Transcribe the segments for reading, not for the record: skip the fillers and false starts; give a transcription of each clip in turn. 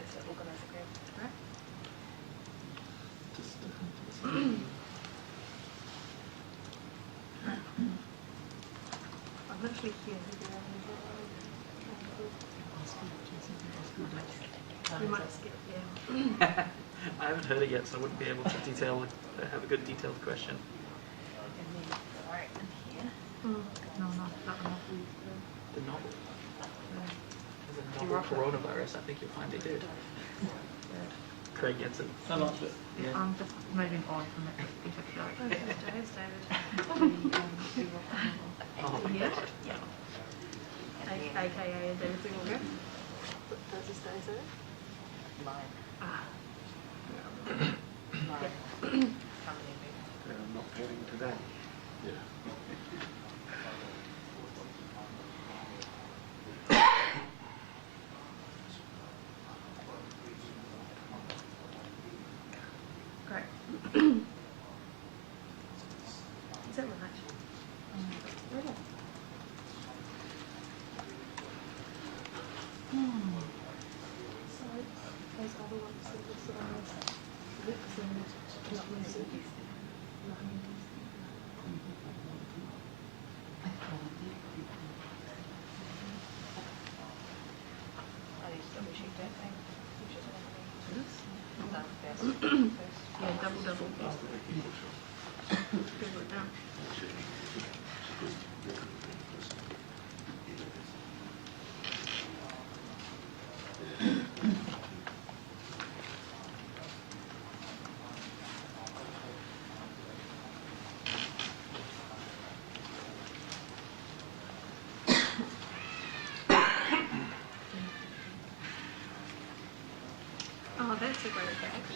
that's the organiser grab, right? I'm literally here. We might skip, yeah. I haven't heard it yet, so I wouldn't be able to have a good detailed question. And then, right in here. No, not that one. The novel. The novel coronavirus, I think you'll find they did. Craig gets it. I liked it. Yeah. I'm just moving on from that specific joke. Thanks, David. Oh my Yeah. God. Yeah. AKA David Singleton. Does he say so? Mine. Ah. Mine. I'm not heading today. Yeah. Great. Is that right? Really? So, those other ones that were sort of lips and not messy. I need to double check that thing. Which is yeah, double. Google it now. Oh, that's a great fact.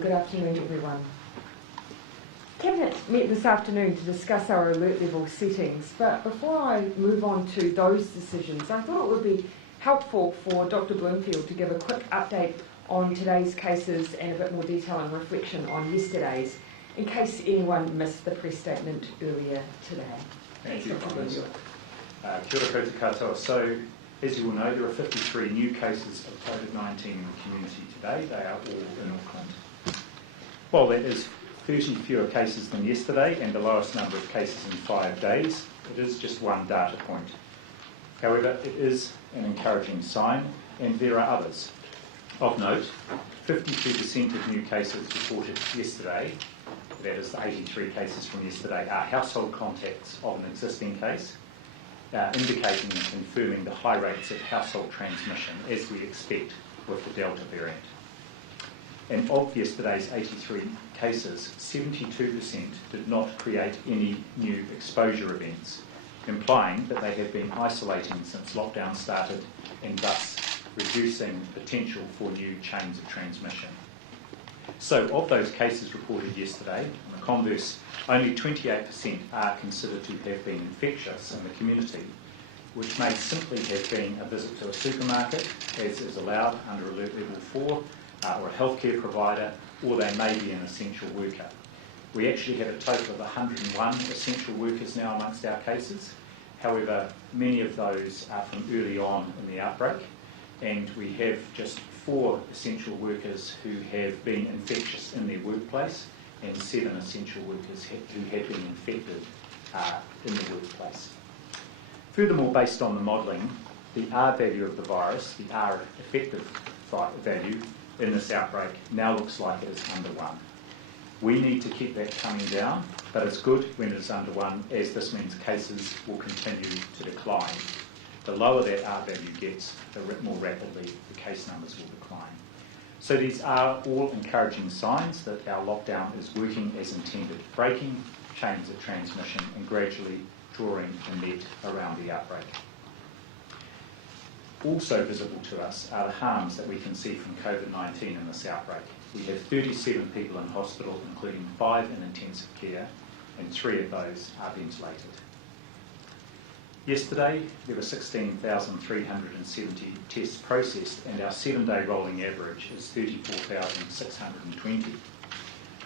Good afternoon, everyone. Cabinet met this afternoon to discuss our alert level settings, but before I move on to those decisions, I thought it would be helpful for Dr. Bloomfield to give a quick update on today's cases and a bit more detail and reflection on yesterday's, in case anyone missed the press statement earlier today. Thank you, Kia ora koutou katoa. So, as you will know, there are 53 new cases of COVID-19 in the community today. They are all in Auckland. While there is 30 fewer cases than yesterday and the lowest number of cases in 5 days, it is just one data point. However, it is an encouraging sign, and there are others. Of note, 52% of new cases reported yesterday, that is the 83 cases from yesterday, are household contacts of an existing case, indicating and confirming the high rates of household transmission as we expect with the Delta variant. And of yesterday's 83 cases, 72% did not create any new exposure events, implying that they have been isolating since lockdown started and thus reducing potential for new chains of transmission. So of those cases reported yesterday, on the converse, only 28% are considered to have been infectious in the community, which may simply have been a visit to a supermarket, as is allowed under Alert Level 4, or a healthcare provider, or they may be an essential worker. We actually have a total of 101 essential workers now amongst our cases. However, many of those are from early on in the outbreak, and we have just 4 essential workers who have been infectious in their workplace and 7 essential workers who have been infected in the workplace. Furthermore, based on the modelling, the R value of the virus, the R effective value in this outbreak now looks like it is under 1. We need to keep that coming down, but it's good when it is under 1, as this means cases will continue to decline. The lower that R value gets, the more rapidly the case numbers will decline. So these are all encouraging signs that our lockdown is working as intended, breaking chains of transmission and gradually drawing a net around the outbreak. Also visible to us are the harms that we can see from COVID-19 in this outbreak. We have 37 people in hospital, including 5 in intensive care, and 3 of those are ventilated. Yesterday, there were 16,370 tests processed, and our 7-day rolling average is 34,620.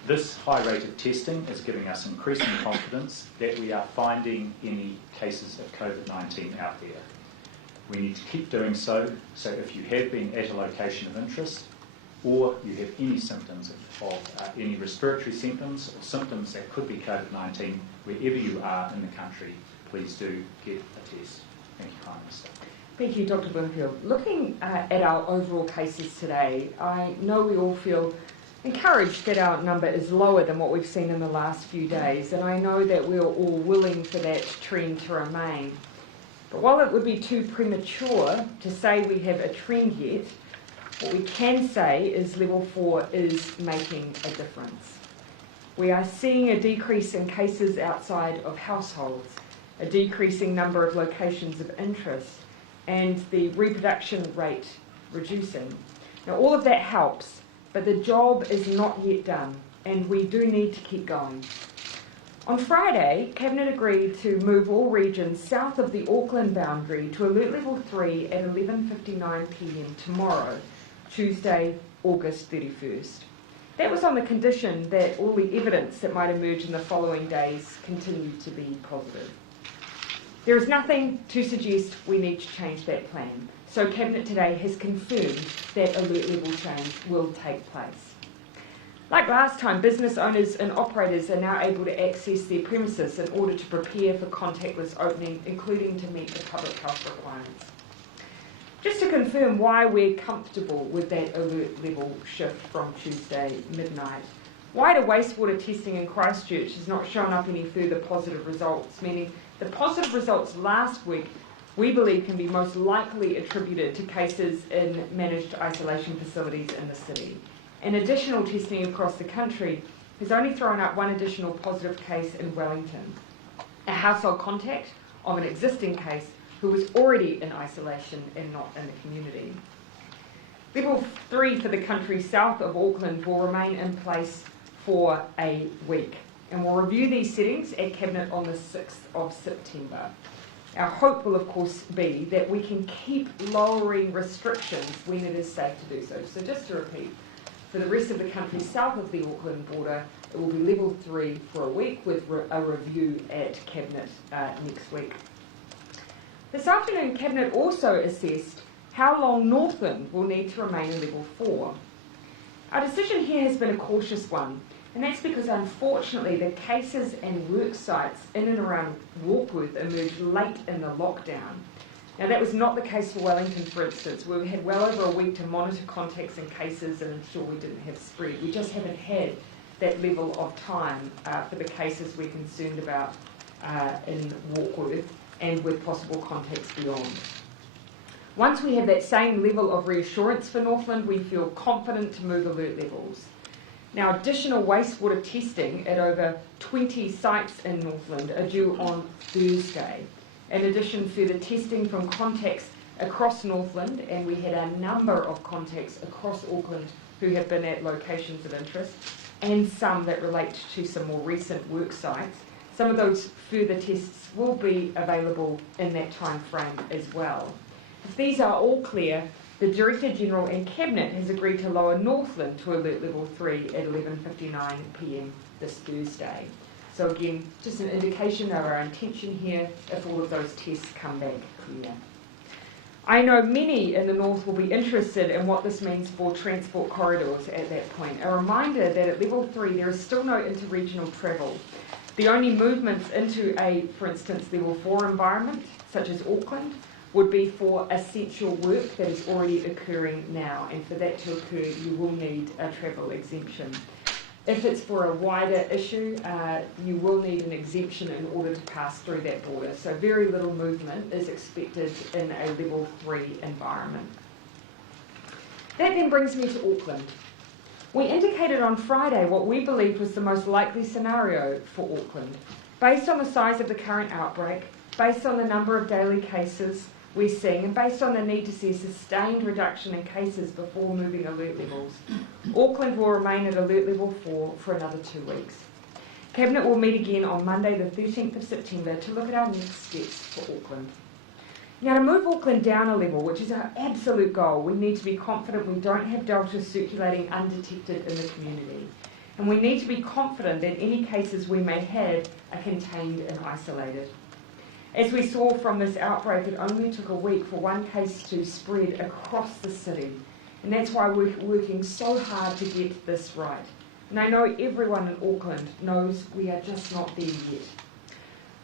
This high rate of testing is giving us increasing confidence that we are finding any cases of COVID-19 out there. We need to keep doing so, so if you have been at a location of interest, or you have any symptoms of any respiratory symptoms or symptoms that could be COVID-19, wherever you are in the country, please do get a test. Thank you, Prime Minister. Thank you, Dr. Bloomfield. Looking at our overall cases today, I know we all feel encouraged that our number is lower than what we've seen in the last few days, and I know that we're all willing for that trend to remain. But while it would be too premature to say we have a trend yet, what we can say is level 4 is making a difference. We are seeing a decrease in cases outside of households, a decreasing number of locations of interest, and the reproduction rate reducing. Now, all of that helps, but the job is not yet done, and we do need to keep going. On Friday, Cabinet agreed to move all regions south of the Auckland boundary to Alert Level 3 at 11:59 p.m. tomorrow, Tuesday, August 31st. That was on the condition that all the evidence that might emerge in the following days continued to be positive. There is nothing to suggest we need to change that plan, so Cabinet today has confirmed that alert level change will take place. Like last time, business owners and operators are now able to access their premises in order to prepare for contactless opening, including to meet the public health requirements. Just to confirm why we're comfortable with that alert level shift from Tuesday midnight, wider wastewater testing in Christchurch has not shown up any further positive results, meaning the positive results last week we believe can be most likely attributed to cases in managed isolation facilities in the city. And additional testing across the country has only thrown up one additional positive case in Wellington, a household contact of an existing case who was already in isolation and not in the community. Level 3 for the country south of Auckland will remain in place for a week, and we'll review these settings at Cabinet on the 6th of September. Our hope will of course be that we can keep lowering restrictions when it is safe to do so. So just to repeat, for the rest of the country south of the Auckland border, it will be level 3 for a week with a review at Cabinet next week. This afternoon, Cabinet also assessed how long Northland will need to remain in level 4. Our decision here has been a cautious one, and that's because unfortunately the cases and work sites in and around Warkworth emerged late in the lockdown. Now that was not the case for Wellington, for instance, where we had well over a week to monitor contacts and cases and ensure we didn't have spread. We just haven't had that level of time for the cases we're concerned about in Warkworth and with possible contacts beyond. Once we have that same level of reassurance for Northland, we feel confident to move alert levels. Now, additional wastewater testing at over 20 sites in Northland are due on Thursday. In addition, further testing from contacts across Northland, and we had a number of contacts across Auckland who have been at locations of interest, and some that relate to some more recent work sites. Some of those further tests will be available in that time frame as well. If these are all clear, the Director General and Cabinet has agreed to lower Northland to alert level 3 at 11:59 p.m. this Thursday. So again, just an indication of our intention here if all of those tests come back clear. I know many in the north will be interested in what this means for transport corridors at that point. A reminder that at level 3 there is still no interregional travel. The only movements into a, for instance, level 4 environment, such as Auckland, would be for essential work that is already occurring now, and for that to occur you will need a travel exemption. If it's for a wider issue, you will need an exemption in order to pass through that border. So very little movement is expected in a level 3 environment. That then brings me to Auckland. We indicated on Friday what we believed was the most likely scenario for Auckland, based on the size of the current outbreak, based on the number of daily cases we're seeing, and based on the need to see a sustained reduction in cases before moving alert levels. Auckland will remain at alert level 4 for another 2 weeks. Cabinet will meet again on Monday the 13th of September to look at our next steps for Auckland. Now, to move Auckland down a level, which is our absolute goal, we need to be confident we don't have Delta circulating undetected in the community. And we need to be confident that any cases we may have are contained and isolated. As we saw from this outbreak, it only took a week for one case to spread across the city. And that's why we're working so hard to get this right. And I know everyone in Auckland knows we are just not there yet.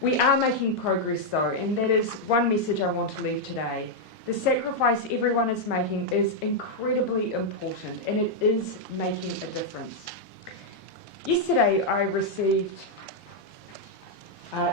We are making progress though, and that is one message I want to leave today. The sacrifice everyone is making is incredibly important, and it is making a difference. Yesterday I received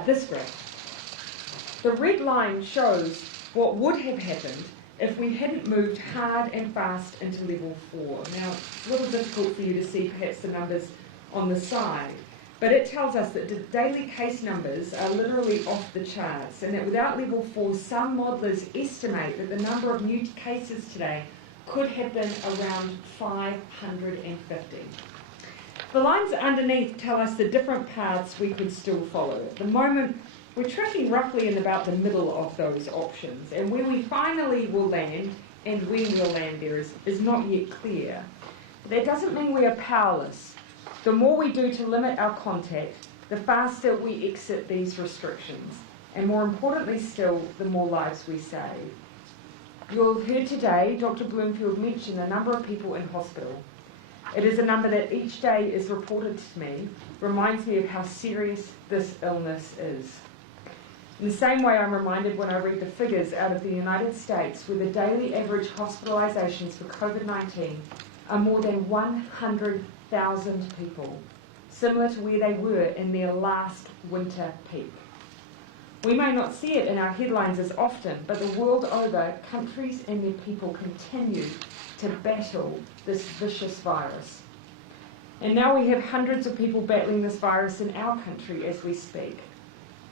this graph. The red line shows what would have happened if we hadn't moved hard and fast into level 4. Now, it's a little difficult for you to see perhaps the numbers on the side, but it tells us that the daily case numbers are literally off the charts, and that without level 4, some modelers estimate that the number of new cases today could have been around 550. The lines underneath tell us the different paths we could still follow. At the moment, we're tracking roughly in about the middle of those options, and where we finally will land and when we'll land there is not yet clear. That doesn't mean we are powerless. The more we do to limit our contact, the faster we exit these restrictions, and more importantly still, the more lives we save. You'll have heard today Dr. Bloomfield mention the number of people in hospital. It is a number that each day is reported to me, reminds me of how serious this illness is. In the same way, I'm reminded when I read the figures out of the United States, where the daily average hospitalisations for COVID-19 are more than 100,000 people, similar to where they were in their last winter peak. We may not see it in our headlines as often, but the world over, countries and their people continue to battle this vicious virus. And now we have hundreds of people battling this virus in our country as we speak.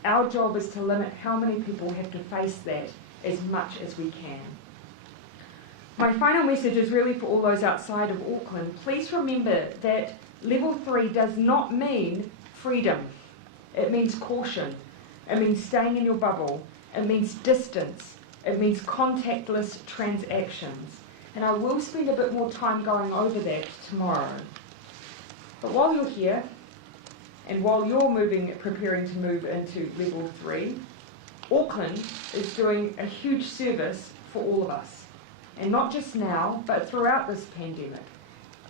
Our job is to limit how many people have to face that as much as we can. My final message is really for all those outside of Auckland. Please remember that level 3 does not mean freedom. It means caution. It means staying in your bubble. It means distance. It means contactless transactions. And I will spend a bit more time going over that tomorrow. But while you're here, and while you're preparing to move into level 3, Auckland is doing a huge service for all of us. And not just now, but throughout this pandemic.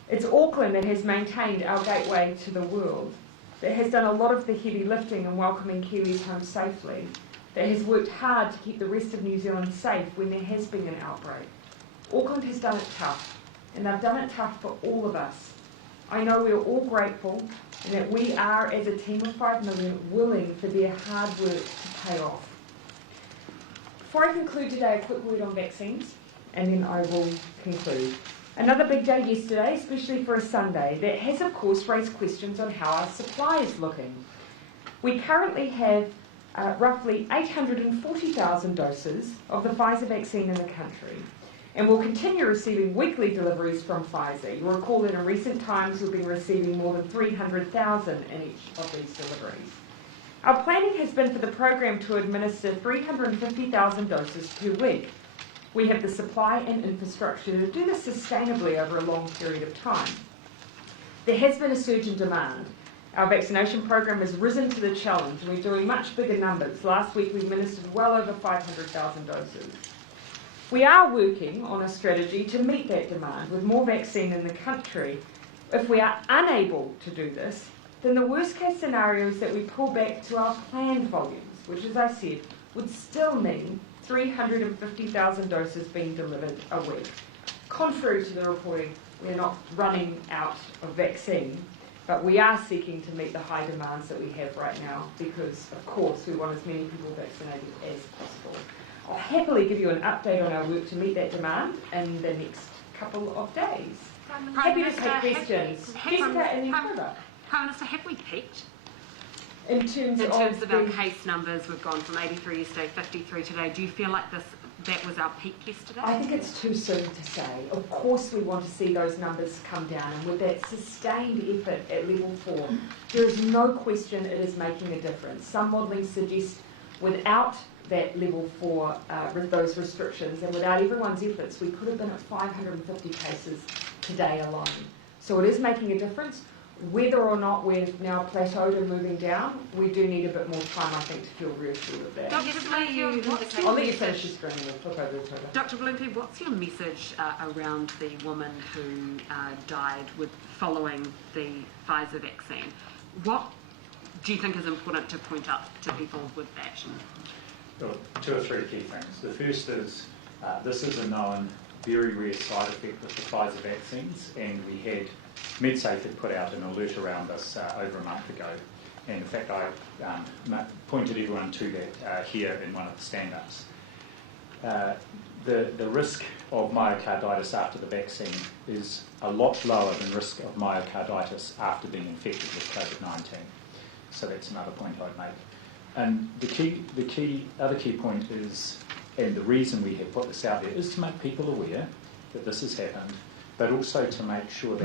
It's Auckland that has maintained our gateway to the world, that has done a lot of the heavy lifting in welcoming Kiwis home safely, that has worked hard to keep the rest of New Zealand safe when there has been an outbreak. Auckland has done it tough, and they've done it tough for all of us. I know we're all grateful, and that we are, as a team of 5 million, willing for their hard work to pay off. Before I conclude today, a quick word on vaccines, and then I will conclude. Another big day yesterday, especially for a Sunday, that has of course raised questions on how our supply is looking. We currently have roughly 840,000 doses of the Pfizer vaccine in the country, and we'll continue receiving weekly deliveries from Pfizer. You'll recall that in recent times we've been receiving more than 300,000 in each of these deliveries. Our planning has been for the program to administer 350,000 doses per week. We have the supply and infrastructure to do this sustainably over a long period of time. There has been a surge in demand. Our vaccination program has risen to the challenge, and we're doing much bigger numbers. Last week we administered well over 500,000 doses. We are working on a strategy to meet that demand with more vaccine in the country. If we are unable to do this, then the worst case scenario is that we pull back to our planned volumes, which, as I said, would still mean 350,000 doses being delivered a week. Contrary to the reporting, we're not running out of vaccine, but we are seeking to meet the high demands that we have right now because, of course, we want as many people vaccinated as possible. I'll happily give you an update on our work to meet that demand in the next couple of days. Happy to take questions. Jessica and then Trevor. Prime Minister, have we peaked? In terms of our the case numbers, we've gone from 83 yesterday, 53 today. Do you feel like that was our peak yesterday? I think it's too soon to say. Of course we want to see those numbers come down, and with that sustained effort at level 4, there is no question it is making a difference. Some modelling suggests without that level 4, those restrictions, and without everyone's efforts, we could have been at 550 cases today alone. So it is making a difference. Whether or not we're now plateaued and moving down, we do need a bit more time, I think, to feel reassured of that. Yesterday you indicated... I'll let you finish your screen and we'll flip over to it. Dr. Bloomfield, what's your message around the woman who died following the Pfizer vaccine? What do you think is important to point out to people with that? Well, 2 or 3 key things. The first is this is a known very rare side effect with the Pfizer vaccines, and we had MedSafe had put out an alert around this over a month ago, and in fact I pointed everyone to that here in one of the stand-ups. The risk of myocarditis after the vaccine is a lot lower than risk of myocarditis after being infected with COVID-19. So that's another point I'd make. And the other key point is, and the reason we have put this out there, is to make people aware that this has happened, but also to make sure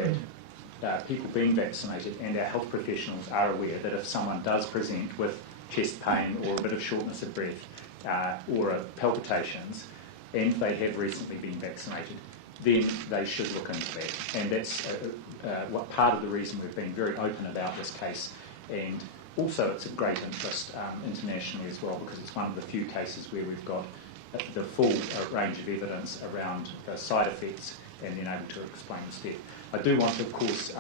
that people being vaccinated and our health professionals are aware that if someone does present with chest pain or a bit of shortness of breath or palpitations, and they have recently been vaccinated, then they should look into that. And that's what part of the reason we've been very open about this case. And also it's of great interest internationally as well, because it's one of the few cases where we've got the full range of evidence around the side effects and then able to explain the step. I do want to, of course,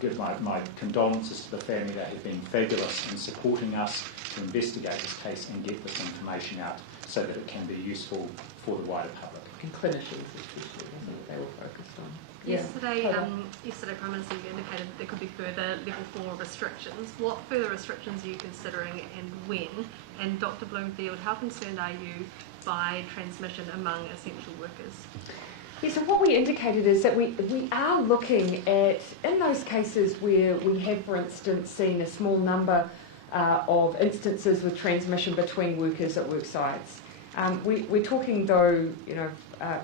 give my condolences to the family. They have been fabulous in supporting us to investigate this case and get this information out so that it can be useful for the wider public. And clinicians especially, I think they were focused on. Yesterday, Prime Minister indicated there could be further level 4 restrictions. What further restrictions are you considering and when? And Dr. Bloomfield, how concerned are you by transmission among essential workers? Yeah, so what we indicated is that we are looking at, in those cases where we have, for instance, seen a small number of instances with transmission between workers at work sites. We're talking, though,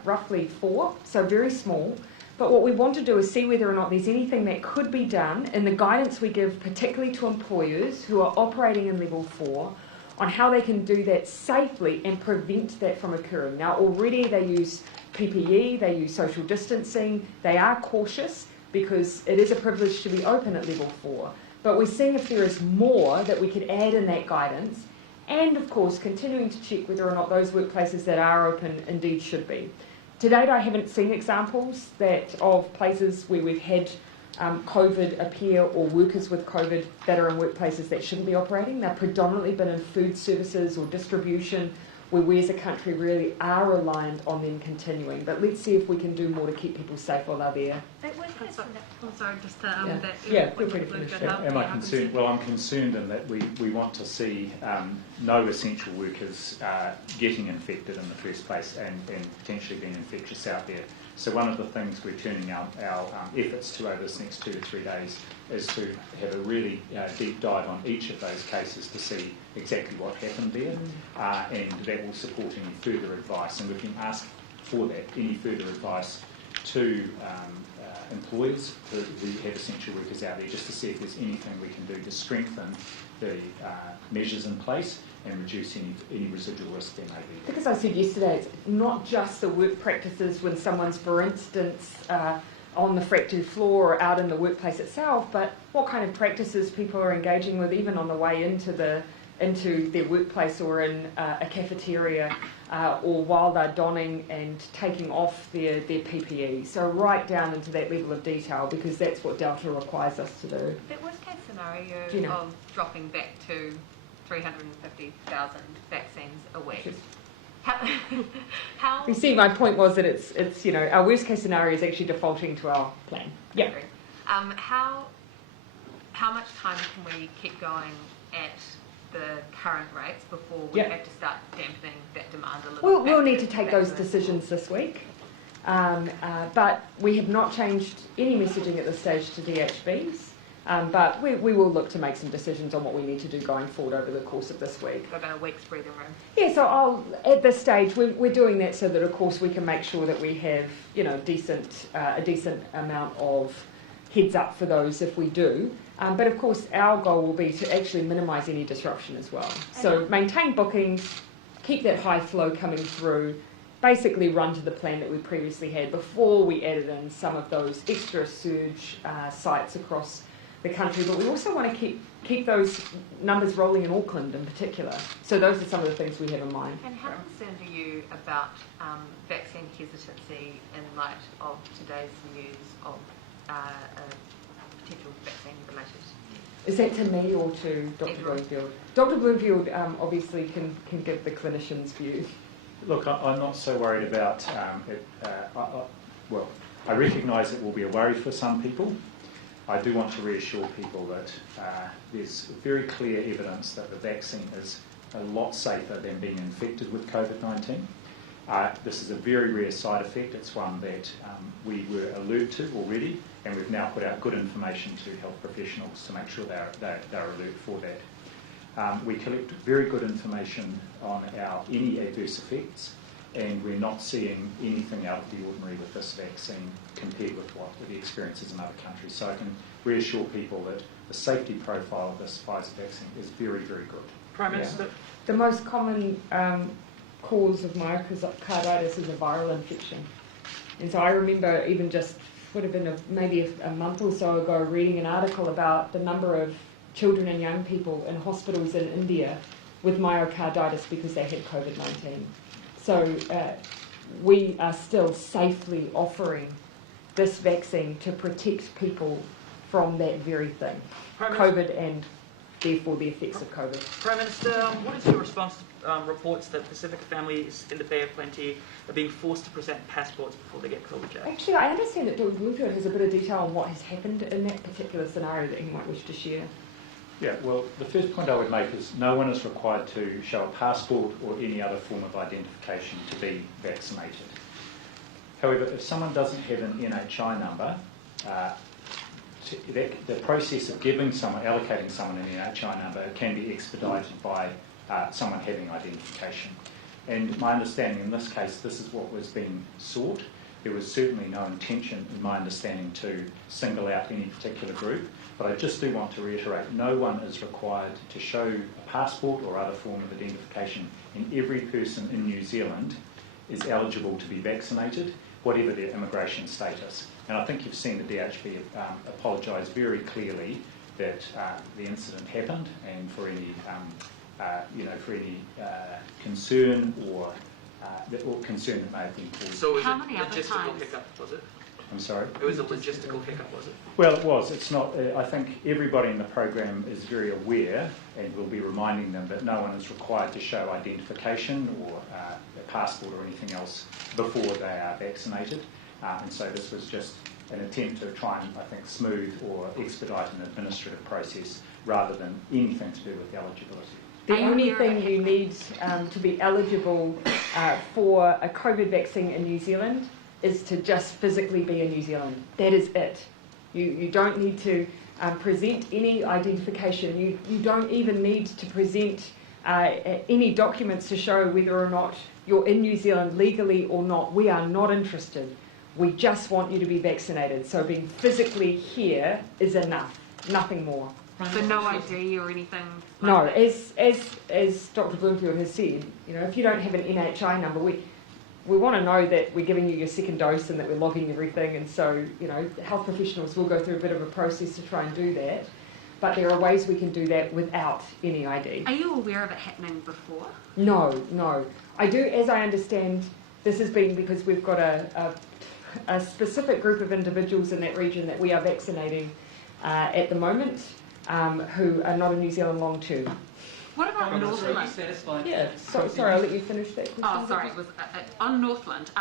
roughly 4, so very small. But what we want to do is see whether or not there's anything that could be done in the guidance we give, particularly to employers who are operating in level 4, on how they can do that safely and prevent that from occurring. Now, already they use PPE, they use social distancing, they are cautious because it is a privilege to be open at level 4. But we're seeing if there is more that we could add in that guidance, and of course continuing to check whether or not those workplaces that are open indeed should be. To date, I haven't seen examples of places where we've had COVID appear or workers with COVID that are in workplaces that shouldn't be operating. They've predominantly been in food services or distribution, where we as a country really are reliant on them continuing. But let's see if we can do more to keep people safe while they're there. I'm sorry, just to feel free to finish. Am I concerned? Well, I'm concerned in that we want to see no essential workers getting infected in the first place and potentially being infectious out there. So one of the things we're turning our efforts to over this next 2 to 3 days is to have a really deep dive on each of those cases to see exactly what happened there, and that will support any further advice. And we can ask for that, any further advice to employers who have essential workers out there, just to see if there's anything we can do to strengthen the measures in place and reduce any residual risk there may be. Because I said yesterday, it's not just the work practices when someone's, for instance, on the factory floor or out in the workplace itself, but what kind of practices people are engaging with even on the way into their workplace or in a cafeteria or while they're donning and taking off their PPE. So right down into that level of detail, because that's what Delta requires us to do. That worst case scenario of dropping back to 350,000 vaccines a week. How You see, my point was that it's our worst case scenario is actually defaulting to our plan. Yeah. How much time can we keep going at the current rates before we have to start dampening that demand a little bit? We'll need to take those decisions this week. But we have not changed any messaging at this stage to DHBs. But we will look to make some decisions on what we need to do going forward over the course of this week. Got about a week's breathing room. Yeah, so at this stage, we're doing that so that, of course, we can make sure that we have, a decent amount of heads up for those if we do. But, of course, our goal will be to actually minimise any disruption as well. So maintain bookings, keep that high flow coming through, basically run to the plan that we previously had before we added in some of those extra surge sites across the country. But we also want to keep those numbers rolling in Auckland in particular. So those are some of the things we have in mind. And how concerned are you about vaccine hesitancy in light of today's news of potential vaccine-related? Is that to me or to Dr. Bloomfield? Dr. Bloomfield obviously can give the clinician's view. Look, I'm not so worried about it. I recognise it will be a worry for some people. I do want to reassure people that there's very clear evidence that the vaccine is a lot safer than being infected with COVID-19. This is a very rare side effect. It's one that we were alert to already, and we've now put out good information to health professionals to make sure they're alert for that. We collect very good information on any adverse effects, and we're not seeing anything out of the ordinary with this vaccine compared with the experiences in other countries. So I can reassure people that the safety profile of this Pfizer vaccine is very, very good. Prime Minister? The most common cause of myocarditis is a viral infection. And so I remember even just, would have been maybe a month or so ago, reading an article about the number of children and young people in hospitals in India with myocarditis because they had COVID-19. So we are still safely offering this vaccine to protect people from that very thing, COVID and therefore the effects of COVID. Prime Minister, what is your response to reports that Pacific families in the Bay of Plenty are being forced to present passports before they get COVID jabs? Actually, I understand that Dr. Bloomfield has a bit of detail on what has happened in that particular scenario that he might wish to share. Yeah, well, the first point I would make is no one is required to show a passport or any other form of identification to be vaccinated. However, if someone doesn't have an NHI number, the process of allocating someone an NHI number can be expedited by someone having identification. And my understanding in this case, this is what was being sought. There was certainly no intention, in my understanding, to single out any particular group. But I just do want to reiterate, no one is required to show a passport or other form of identification, and every person in New Zealand is eligible to be vaccinated, whatever their immigration status. And I think you've seen the DHB apologise very clearly that the incident happened, and for any concern or concern that may have been caused. So was How it many other logistical times? hiccup, was it? I'm sorry? It was a logistical hiccup, was it? Well, it was. It's not. I think everybody in the program is very aware, and we'll be reminding them that no one is required to show identification or a passport or anything else before they are vaccinated. And so this was just an attempt to try and, I think, smooth or expedite an administrative process rather than anything to do with eligibility. The only thing you need to be eligible for a COVID vaccine in New Zealand is to just physically be in New Zealand. That is it. You don't need to present any identification. You don't even need to present any documents to show whether or not you're in New Zealand legally or not. We are not interested. We just want you to be vaccinated. So being physically here is enough, nothing more. So no ID or anything? No, as Dr. Bloomfield has said, if you don't have an NHI number, we want to know that we're giving you your second dose and that we're logging everything. And so, health professionals will go through a bit of a process to try and do that. But there are ways we can do that without any ID. Are you aware of it happening before? No. I do, as I understand, this has been because we've got a specific group of individuals in that region that we are vaccinating at the moment who are not in New Zealand long term. What about Northland? Yeah, sorry, I'll let you finish that question. Oh, sorry. It was, on Northland,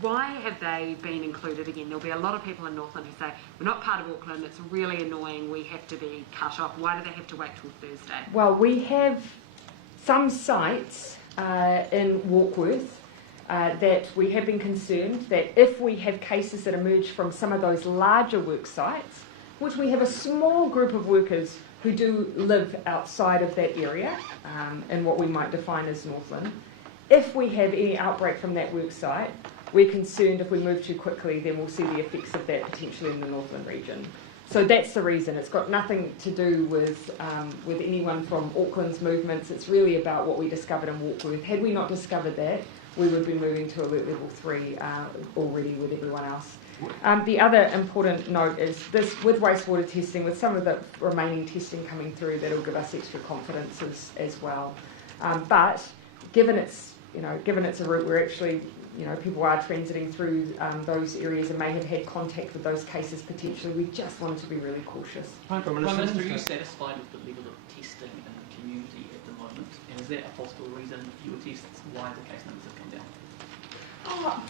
why have they been included again? There'll be a lot of people in Northland who say, we're not part of Auckland, it's really annoying, we have to be cut off. Why do they have to wait till Thursday? Well, we have some sites in Warkworth that we have been concerned that if we have cases that emerge from some of those larger work sites, which we have a small group of workers who do live outside of that area, in what we might define as Northland. If we have any outbreak from that work site, we're concerned if we move too quickly, then we'll see the effects of that potentially in the Northland region. So that's the reason. It's got nothing to do with anyone from Auckland's movements. It's really about what we discovered in Warkworth. Had we not discovered that, we would be moving to alert level 3 already with everyone else. The other important note is this, with wastewater testing, with some of the remaining testing coming through, that'll give us extra confidence as well. But given it's a route where actually people are transiting through those areas and may have had contact with those cases potentially, we just wanted to be really cautious. Prime Minister, are you satisfied with the level of testing in the community at the moment? And is that a possible reason fewer tests, why the case numbers have come down? Oh,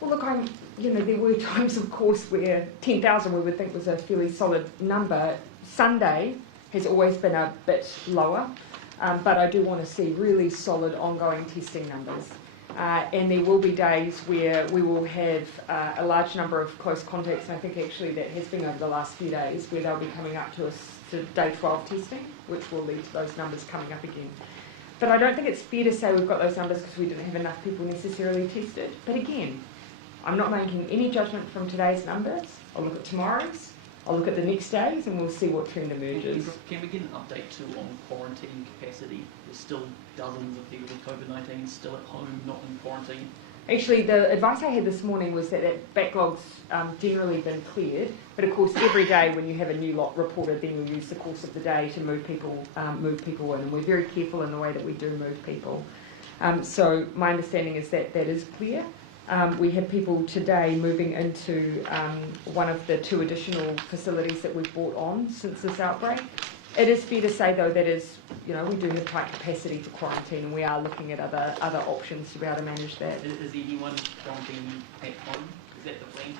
well, look, there were times, of course, where 10,000 we would think was a fairly solid number. Sunday has always been a bit lower, but I do want to see really solid ongoing testing numbers. And there will be days where we will have a large number of close contacts, and I think actually that has been over the last few days, where they'll be coming up to us to day 12 testing, which will lead to those numbers coming up again. But I don't think it's fair to say we've got those numbers because we didn't have enough people necessarily tested. But again, I'm not making any judgment from today's numbers. I'll look at tomorrow's, I'll look at the next days, and we'll see what trend emerges. Can we get an update too on quarantine capacity? There's still dozens of people with COVID-19 still at home, not in quarantine. Actually, the advice I had this morning was that backlog's generally been cleared, but of course every day when you have a new lot reported, then you'll use the course of the day to move people in, and we're very careful in the way that we do move people. So my understanding is that that is clear. We have people today moving into one of the 2 additional facilities that we've brought on since this outbreak. It is fair to say, though, that is, we do have tight capacity for quarantine, and we are looking at other options to be able to manage that. Is anyone quarantining at home? Is that the plan?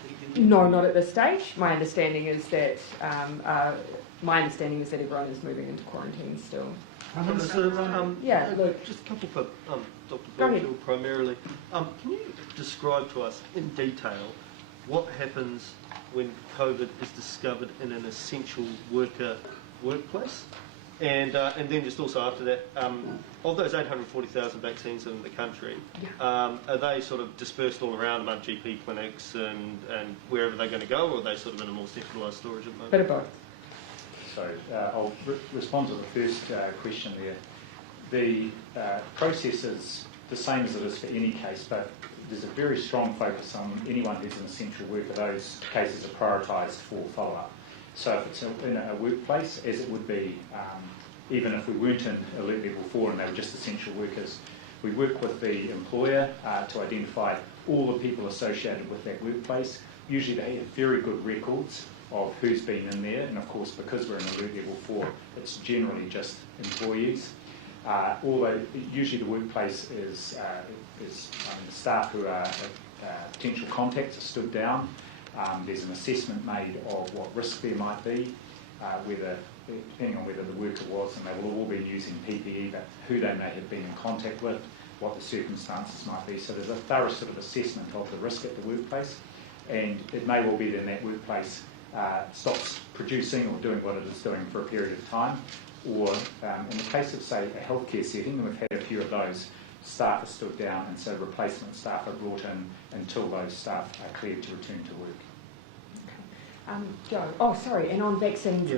No, not at this stage. My understanding is that everyone is moving into quarantine still. Just a couple for Dr. Bloomfield primarily. Can you describe to us in detail what happens when COVID is discovered in an essential workplace? And then just also after that, of those 840,000 vaccines in the country, are they sort of dispersed all around among GP clinics and wherever they're going to go, or are they sort of in a more centralised storage at the moment? Bit of both. So I'll respond to the first question there. The process is the same as it is for any case, but there's a very strong focus on anyone who's an essential worker. Those cases are prioritised for follow-up. So if it's in a workplace, as it would be, even if we weren't in alert level 4 and they were just essential workers, we work with the employer to identify all the people associated with that workplace. Usually they have very good records of who's been in there, and of course because we're in alert level 4, it's generally just employees. Although usually the workplace is staff who are potential contacts are stood down. There's an assessment made of what risk there might be, depending on whether the worker was, and they will all be using PPE, but who they may have been in contact with, what the circumstances might be. So there's a thorough sort of assessment of the risk at the workplace, and it may well be that that workplace stops producing or doing what it is doing for a period of time, or in the case of, say, a healthcare setting, and we've had a few of those, staff are stood down, and so replacement staff are brought in until those staff are cleared to return to work. Joe, and on vaccines,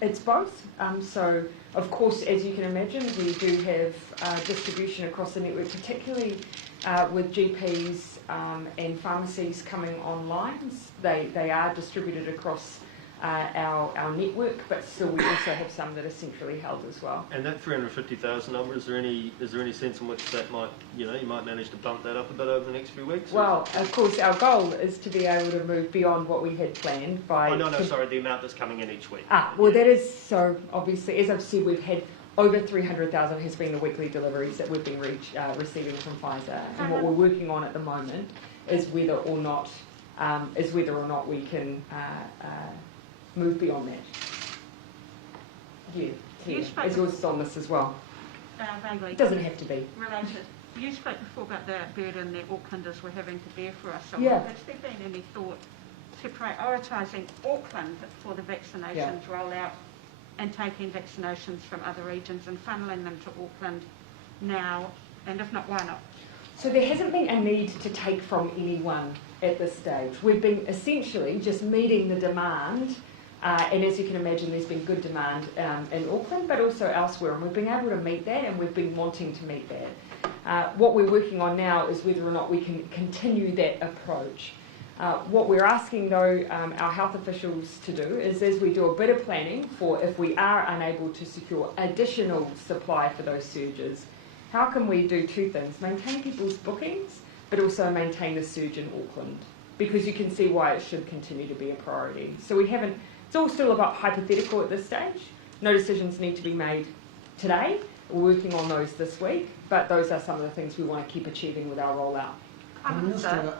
it's both. So, of course, as you can imagine, we do have distribution across the network, particularly with GPs and pharmacies coming online. They are distributed across our network, but still we also have some that are centrally held as well. And that 350,000 number, is there any sense in which that might, you might manage to bump that up a bit over the next few weeks? Well, of course, our goal is to be able to move beyond what we had planned by... the amount that's coming in each week. That is, so obviously, as I've said, we've had over 300,000 has been the weekly deliveries that we've been receiving from Pfizer, and what we're working on at the moment is whether or not we can move beyond that. As yours is on this as well. Vaguely. It doesn't have to be. Related. You spoke before about the burden that Aucklanders were having to bear for us. So yeah. Has there been any thought to prioritising Auckland for the vaccinations rollout and taking vaccinations from other regions and funneling them to Auckland now, and if not, why not? So there hasn't been a need to take from anyone at this stage. We've been essentially just meeting the demand, and as you can imagine, there's been good demand in Auckland, but also elsewhere, and we've been able to meet that, and we've been wanting to meet that. What we're working on now is whether or not we can continue that approach. What we're asking, though, our health officials to do is, as we do a bit of planning for if we are unable to secure additional supply for those surges, how can we do two things? Maintain people's bookings, but also maintain the surge in Auckland, because you can see why it should continue to be a priority. So we haven't, it's all still about hypothetical at this stage. No decisions need to be made today. We're working on those this week, but those are some of the things we want to keep achieving with our rollout. Prime Minister.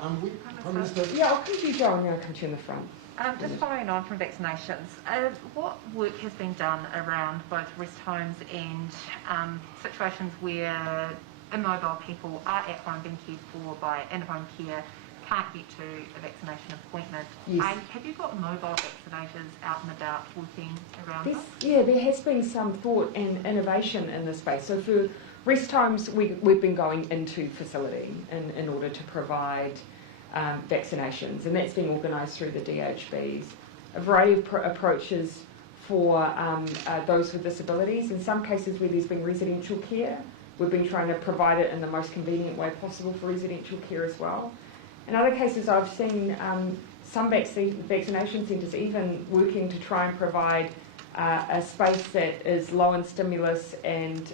Yeah, I'll come to you, Joe, and then I'll come to you in the front. Just following on from vaccinations, what work has been done around both rest homes and situations where immobile people are at home being cared for by in-home care, can't get to a vaccination appointment? Yes. Have you got mobile vaccinators out and about working around this? Yeah, there has been some thought and innovation in this space. So for rest homes, we've been going into facility in order to provide vaccinations, and that's being organised through the DHBs. A variety of approaches for those with disabilities. In some cases where there's been residential care, we've been trying to provide it in the most convenient way possible for residential care as well. In other cases, I've seen some vaccination centres even working to try and provide a space that is low in stimulus and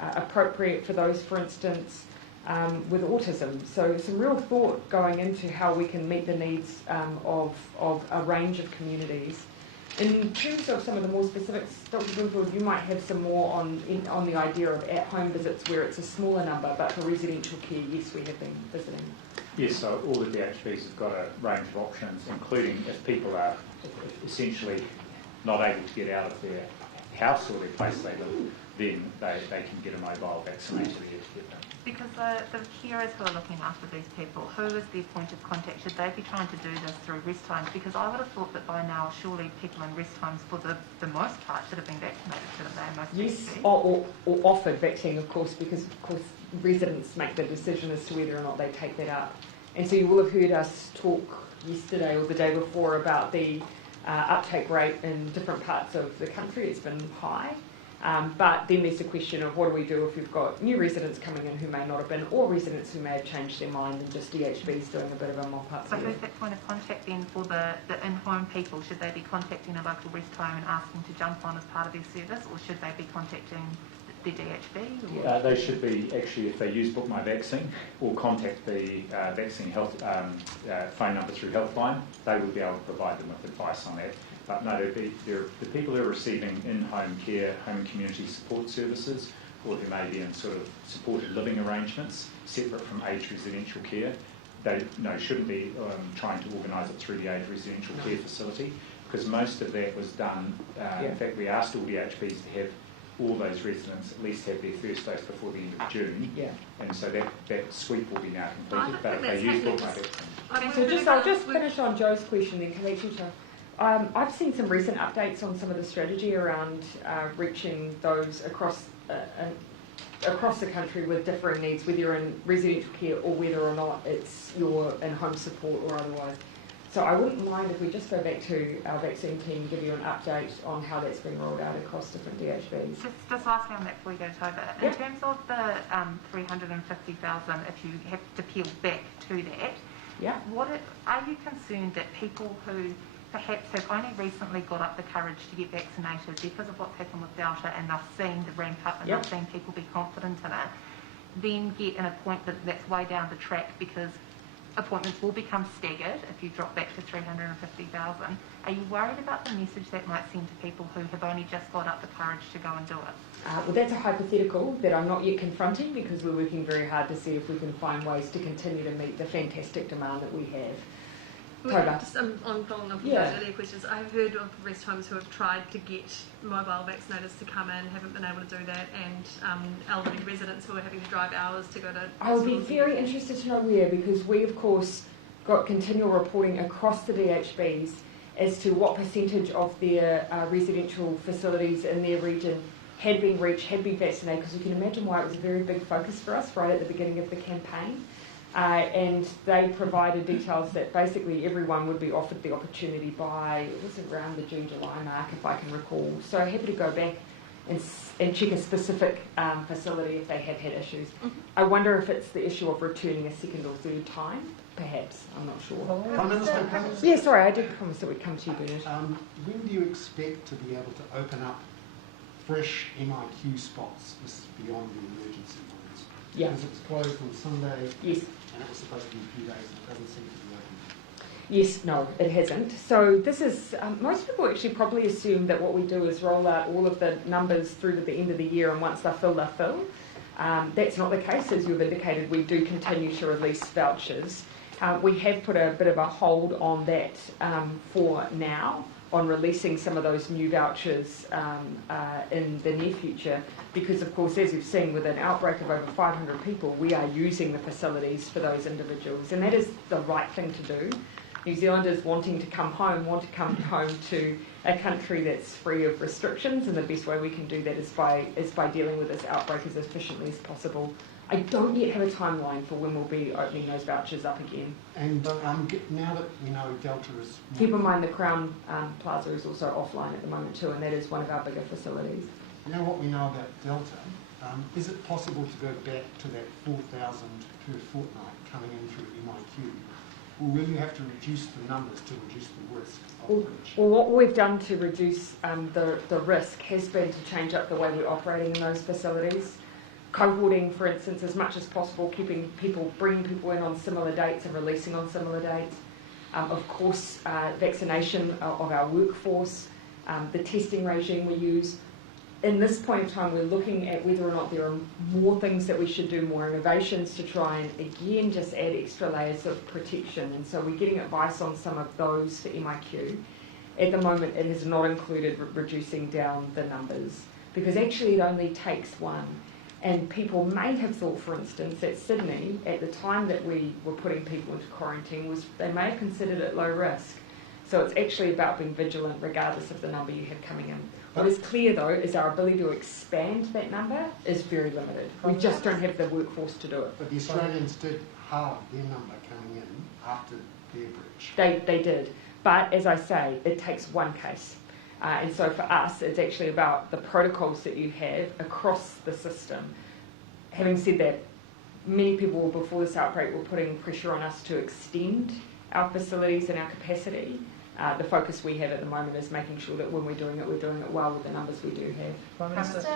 appropriate for those, for instance, with autism. So some real thought going into how we can meet the needs of a range of communities. In terms of some of the more specifics, Dr. Bloomfield, you might have some more on the idea of at-home visits where it's a smaller number, but for residential care, yes, we have been visiting. Yes, so all the DHBs have got a range of options, including if people are essentially not able to get out of their house or their place they live, then they can get a mobile vaccinator there to get them. Because the carers who are looking after these people, who is their point of contact? Should they be trying to do this through rest homes? Because I would have thought that by now, surely people in rest homes, for the most part, should have been vaccinated, shouldn't they? Most Yes, or offered vaccine, of course, because of course residents make the decision as to whether or not they take that up. And so you will have heard us talk yesterday or the day before about the uptake rate in different parts of the country. It's been high. But then there's the question of what do we do if we've got new residents coming in who may not have been, or residents who may have changed their mind and just DHB's doing a bit of a mop-up. So who's that point of contact then for the in-home people? Should they be contacting a local rest home and asking to jump on as part of their service, or should they be contacting the DHB? They should be, actually, if they use Book My Vaccine, or contact the vaccine health phone number through Helpline, they will be able to provide them with advice on that. But no, the people who are receiving in-home care, home and community support services, or who may be in sort of supported living arrangements, separate from aged residential care, they shouldn't be trying to organise it through the aged residential care facility, because most of that was done. In fact, we asked all the HBs to have all those residents at least have their first dose before the end of June, and so that sweep will be now completed. But if they use Book My Vaccine. So I'll just finish on Joe's question then, I've seen some recent updates on some of the strategy around reaching those across the country with differing needs, whether you're in residential care or whether or not it's your in-home support or otherwise. So I wouldn't mind if we just go back to our vaccine team and give you an update on how that's been rolled out across different DHBs. Just lastly on that before we go to Toba, in terms of the 350,000, if you have to peel back to that, are you concerned that people who perhaps have only recently got up the courage to get vaccinated because of what's happened with Delta and they've seen the ramp up and they've seen people be confident in it, then get an appointment that's way down the track because appointments will become staggered if you drop back to 350,000. Are you worried about the message that might send to people who have only just got up the courage to go and do it? Well, that's a hypothetical that I'm not yet confronting because we're working very hard to see if we can find ways to continue to meet the fantastic demand that we have. Just on following up on those earlier questions, I've heard of rest homes who have tried to get mobile vaccinators to come in, haven't been able to do that, and elderly residents who are having to drive hours to go to. I would be very interested to know where, because we, of course, got continual reporting across the DHBs as to what percentage of their residential facilities in their region had been reached, had been vaccinated, because you can imagine why it was a very big focus for us right at the beginning of the campaign. And they provided details that basically everyone would be offered the opportunity by, it was around the June, July mark, if I can recall. So happy to go back and check a specific facility if they have had issues. I wonder if it's the issue of returning a second or third time, perhaps. I'm not sure. Prime Minister, Yeah, sorry, I did promise that we'd come to you, Bernard. when do you expect to be able to open up fresh MIQ spots? This is beyond the emergency ones. Yeah. Because it was closed on Sunday. Yes. And it was supposed to be a few days, and it doesn't seem to be open. Yes, no, it hasn't. So this is, most people actually probably assume that what we do is roll out all of the numbers through to the end of the year, and once they're filled, they're filled. That's not the case. As you've indicated, we do continue to release vouchers. We have put a bit of a hold on that for now, on releasing some of those new vouchers in the near future, because of course, as you've seen, with an outbreak of over 500 people, we are using the facilities for those individuals, and that is the right thing to do. New Zealanders wanting to come home want to come home to a country that's free of restrictions, and the best way we can do that is by dealing with this outbreak as efficiently as possible. I don't yet have a timeline for when we'll be opening those vouchers up again. And now that we know Delta is... Keep in mind the Crown Plaza is also offline at the moment too, and that is one of our bigger facilities. Now what we know about Delta, is it possible to go back to that 4,000 per fortnight coming in through MIQ? Or will you have to reduce the numbers to reduce the risk of breach? Well, what we've done to reduce the risk has been to change up the way we're operating in those facilities. Cohorting, for instance, as much as possible, bringing people in on similar dates and releasing on similar dates. Of course, vaccination of our workforce, the testing regime we use. In this point in time, we're looking at whether or not there are more things that we should do, more innovations to try and, again, just add extra layers of protection. And so we're getting advice on some of those for MIQ. At the moment, it has not included reducing down the numbers, because actually it only takes one. And people may have thought, for instance, that Sydney, at the time that we were putting people into quarantine, they may have considered it low risk. So it's actually about being vigilant regardless of the number you have coming in. What is clear, though, is our ability to expand that number is very limited. We just don't have the workforce to do it. But the Australians did halve their number coming in after their breach. They did. But, as I say, it takes one case. And so for us, it's actually about the protocols that you have across the system. Having said that, many people before this outbreak were putting pressure on us to extend our facilities and our capacity. The focus we have at the moment is making sure that when we're doing it well with the numbers we do have. Prime Minister,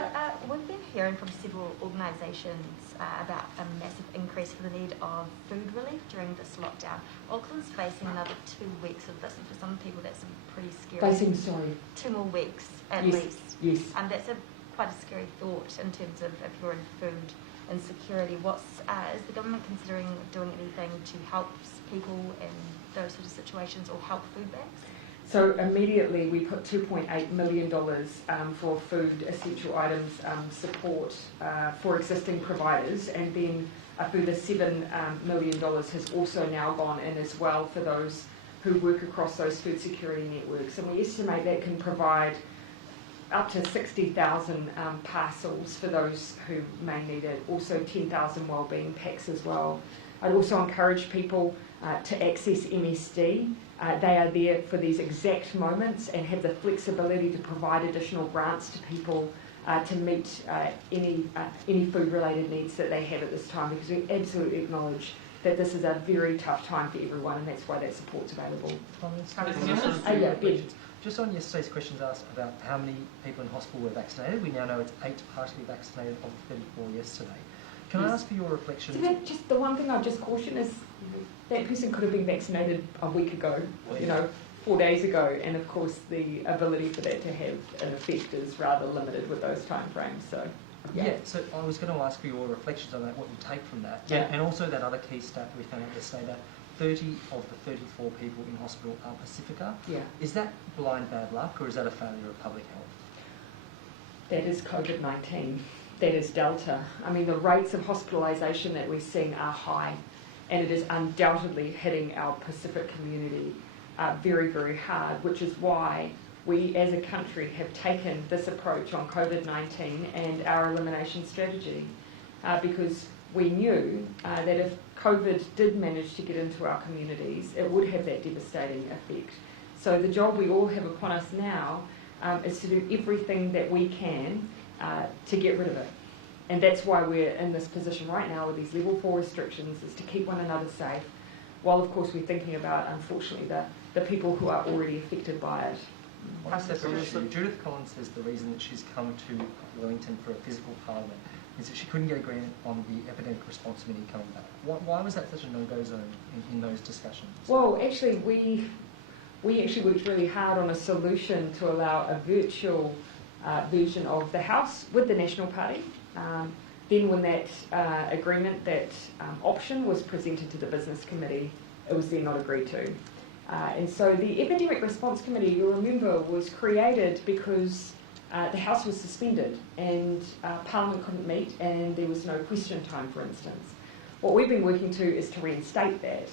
we've been hearing from several organisations about a massive increase for the need of food relief during this lockdown. Auckland's facing another 2 weeks of this, and for some people that's pretty scary. Facing, sorry? 2 more weeks at least. Yes. And that's quite a scary thought in terms of if you're in food insecurity. Is the government considering doing anything to help people in those sort of situations or help food banks? So immediately we put $2.8 million for food essential items support for existing providers, and then a further $7 million has also now gone in as well for those who work across those food security networks. And we estimate that can provide up to 60,000 parcels for those who may need it. Also 10,000 wellbeing packs as well. I'd also encourage people to access MSD. They are there for these exact moments and have the flexibility to provide additional grants to people to meet any food-related needs that they have at this time, because we absolutely acknowledge that this is a very tough time for everyone, and that's why that support's available. Just on yesterday's questions asked about how many people in hospital were vaccinated, we now know it's 8 partially vaccinated of 34 yesterday. Can I ask for your reflections? So just the one thing I'd just caution is that person could have been vaccinated a week ago, 4 days ago, and of course the ability for that to have an effect is rather limited with those time frames. So so I was going to ask for your reflections on that, what you take from that, and also that other key stat that we found out yesterday, that 30 of the 34 people in hospital are Pacifica. Is that blind bad luck, or is that a failure of public health? That is COVID-19. That is Delta. I mean, the rates of hospitalisation that we're seeing are high. and it is undoubtedly hitting our Pacific community very, very hard, which is why we as a country have taken this approach on COVID-19 and our elimination strategy, because we knew that if COVID did manage to get into our communities, it would have that devastating effect. So the job we all have upon us now is to do everything that we can to get rid of it. And that's why we're in this position right now with these level 4 restrictions, is to keep one another safe, while of course we're thinking about, unfortunately, the people who are already affected by it. On a separate issue, Judith Collins says the reason that she's come to Wellington for a physical parliament is that she couldn't get agreement on the epidemic response committee coming back. Why was that such a no-go zone in those discussions? Well, actually, we actually worked really hard on a solution to allow a virtual version of the House with the National Party. Then when that agreement, that option was presented to the Business Committee, it was then not agreed to. And so the Epidemic Response Committee, you'll remember, was created because the House was suspended and Parliament couldn't meet and there was no question time, for instance. What we've been working to is to reinstate that.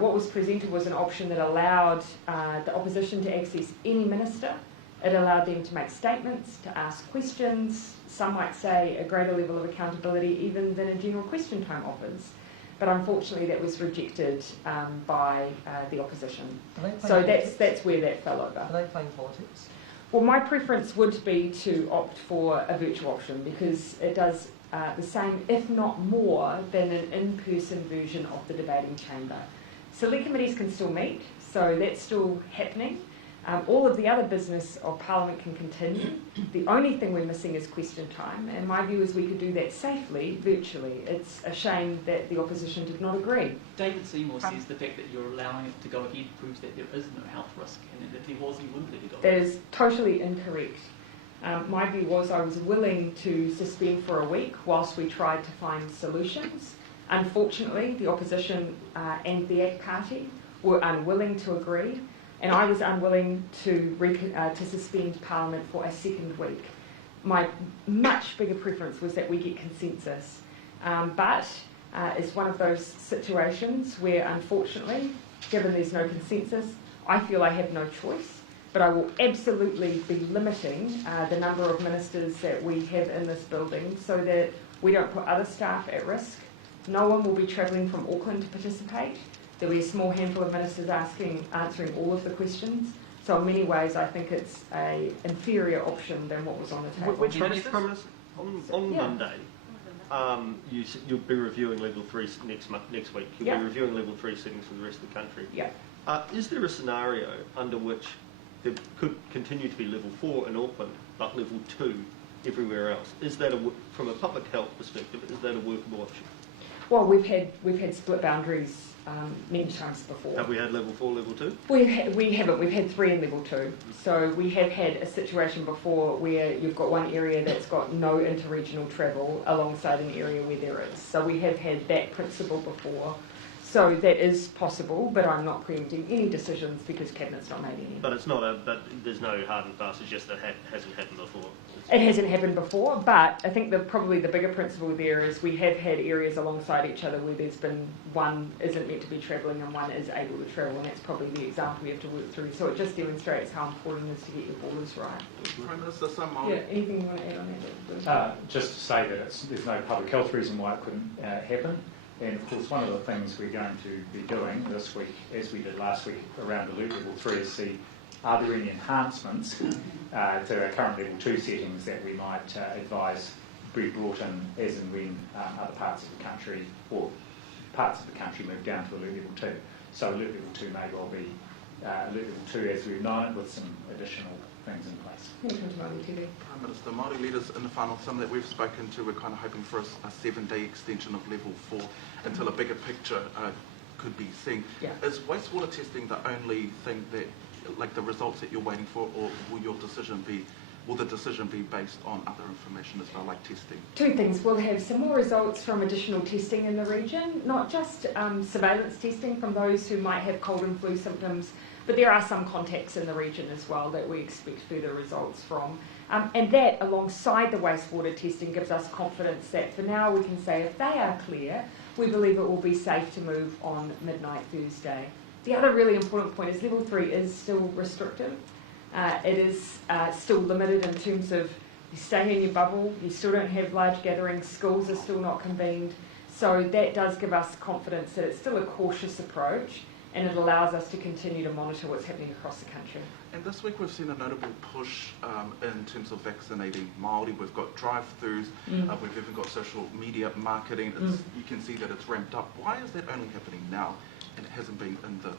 What was presented was an option that allowed the opposition to access any minister. It allowed them to make statements, to ask questions, some might say a greater level of accountability even than a general question time offers. But unfortunately that was rejected by the opposition. So that's where that fell over. Are they playing politics? Well, my preference would be to opt for a virtual option because it does the same, if not more, than an in-person version of the debating chamber. Select committees can still meet, so that's still happening. All of the other business of Parliament can continue. The only thing we're missing is question time, and my view is we could do that safely, virtually. It's a shame that the opposition did not agree. David Seymour says the fact that you're allowing it to go ahead proves that there is no health risk, and that if there was, he wouldn't let it go That ahead. is totally incorrect. My view was I was willing to suspend for a week whilst we tried to find solutions. Unfortunately, the opposition and the ACT Party were unwilling to agree, and I was unwilling to suspend Parliament for a second week. My much bigger preference was that we get consensus, but it's one of those situations where, unfortunately, given there's no consensus, I feel I have no choice, but I will absolutely be limiting the number of ministers that we have in this building so that we don't put other staff at risk. No one will be travelling from Auckland to participate. There'll be a small handful of ministers answering all of the questions. So in many ways, I think it's an inferior option than what was on the table. Which ministers? On Monday, you'll be reviewing level 3 next week. You'll be reviewing level 3 settings for the rest of the country. Yeah. Is there a scenario under which there could continue to be level 4 in Auckland, but level 2 everywhere else? Is that, from a public health perspective, is that a workable option? Well, we've had split boundaries many times before. Have we had level 4, level 2? We haven't. We've had 3 in level 2. So we have had a situation before where you've got one area that's got no interregional travel alongside an area where there is. So we have had that principle before. So that is possible, but I'm not preempting any decisions because Cabinet's not made any. But but there's no hard and fast. It's just that hasn't happened before. It hasn't happened before, but I think probably the bigger principle there is we have had areas alongside each other where there's been one isn't meant to be travelling and one is able to travel, and that's probably the example we have to work through. So it just demonstrates how important it is to get your borders right. Prime Minister, Yeah, anything you want to add on that? Just to say that there's no public health reason why it couldn't happen. And of course, one of the things we're going to be doing this week, as we did last week around Alert Level 3, is see are there any enhancements to our current Level 2 settings that we might advise be brought in as and when other parts of the country or parts of the country move down to Alert Level 2. So Alert Level 2 may well be Alert Level 2 as we've known it with some additional things in place. Prime Minister, Māori leaders in the final sum that we've spoken to, we're kind of hoping for a 7-day extension of level 4 until a bigger picture could be seen. Yeah. Is wastewater testing the only thing that, like the results that you're waiting for, or will the decision be based on other information as well, like testing? 2 things. We'll have some more results from additional testing in the region, not just surveillance testing from those who might have cold and flu symptoms, but there are some contacts in the region as well that we expect further results from. And that, alongside the wastewater testing, gives us confidence that for now we can say if they are clear, we believe it will be safe to move on midnight Thursday. The other really important point is level 3 is still restrictive. It is still limited in terms of you stay in your bubble, you still don't have large gatherings, schools are still not convened. So that does give us confidence that it's still a cautious approach, and it allows us to continue to monitor what's happening across the country. And this week we've seen a notable push in terms of vaccinating Māori. We've got drive-thrus, we've even got social media marketing. You can see that it's ramped up. Why is that only happening now and it hasn't been in the...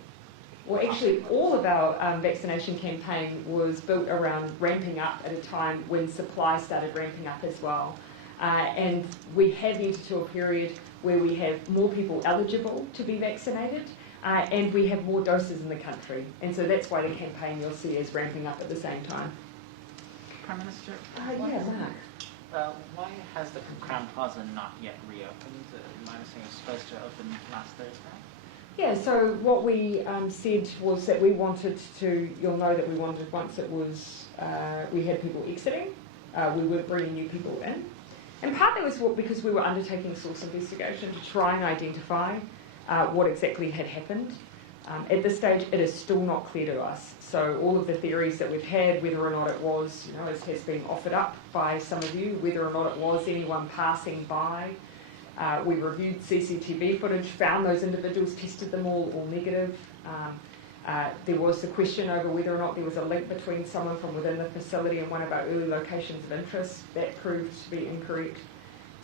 Well, actually, all of our vaccination campaign was built around ramping up at a time when supply started ramping up as well. And we have entered into a period where we have more people eligible to be vaccinated, and we have more doses in the country. And so that's why the campaign you'll see is ramping up at the same time. Prime Minister? Why has the Crown Plaza not yet reopened? My understanding was supposed to open last Thursday. Yeah, so what we said was that we wanted to, you'll know that we wanted, once it was, we had people exiting, we weren't bringing new people in. And partly was because we were undertaking a source investigation to try and identify what exactly had happened. At this stage, it is still not clear to us. So all of the theories that we've had, whether or not it was, as has been offered up by some of you, whether or not it was anyone passing by. We reviewed CCTV footage, found those individuals, tested them all negative. There was the question over whether or not there was a link between someone from within the facility and one of our early locations of interest. That proved to be incorrect.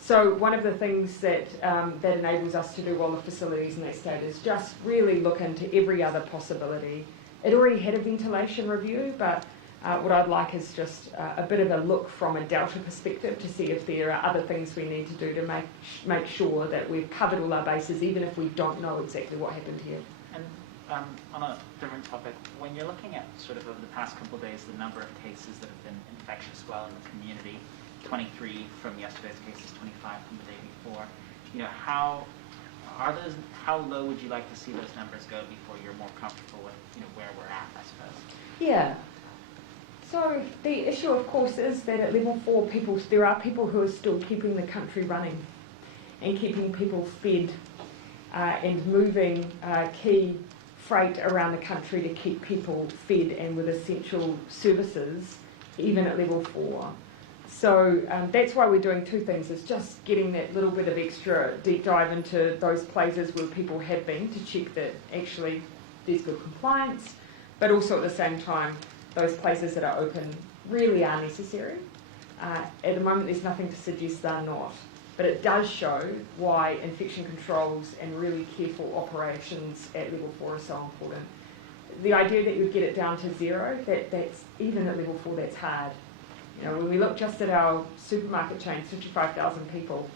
So one of the things that that enables us to do while the facility's in that state is just really look into every other possibility. It already had a ventilation review, but what I'd like is just a bit of a look from a Delta perspective to see if there are other things we need to do to make sure that we've covered all our bases, even if we don't know exactly what happened here. And on a different topic, when you're looking at sort of over the past couple of days, the number of cases that have been infectious well in the community, 23 from yesterday's cases, 25 from the day before, how low would you like to see those numbers go before you're more comfortable with where we're at, I suppose? Yeah. So the issue, of course, is that at level 4, there are people who are still keeping the country running and keeping people fed and moving key freight around the country to keep people fed and with essential services, even at level 4. So that's why we're doing two things, is just getting that little bit of extra deep dive into those places where people have been to check that actually there's good compliance, but also at the same time, those places that are open really are necessary. At the moment, there's nothing to suggest they're not, but it does show why infection controls and really careful operations at level 4 are so important. The idea that you would get it down to 0, that's even at level 4, that's hard. When we look just at our supermarket chains, 55,000 people,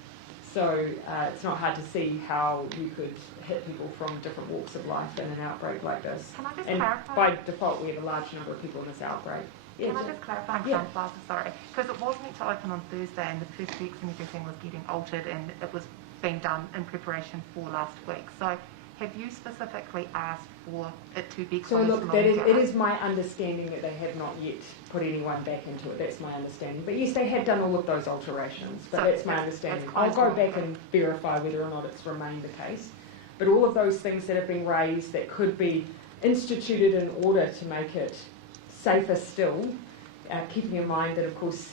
so it's not hard to see how you could hit people from different walks of life in an outbreak like this. Can I just and clarify? By default, we have a large number of people in this outbreak. Yeah, Can I just clarify, Crown Plaza, sorry, because it was meant to open on Thursday and the first weeks and everything was getting altered and it was being done in preparation for last week. So have you specifically asked for it to be closed longer? It is my understanding that they have not yet put anyone back into it. That's my understanding. But yes, they have done all of those alterations. But So that's my understanding. it's I'll go closed back and verify whether or not it's remained the case. But all of those things that have been raised that could be instituted in order to make it safer still, keeping in mind that, of course,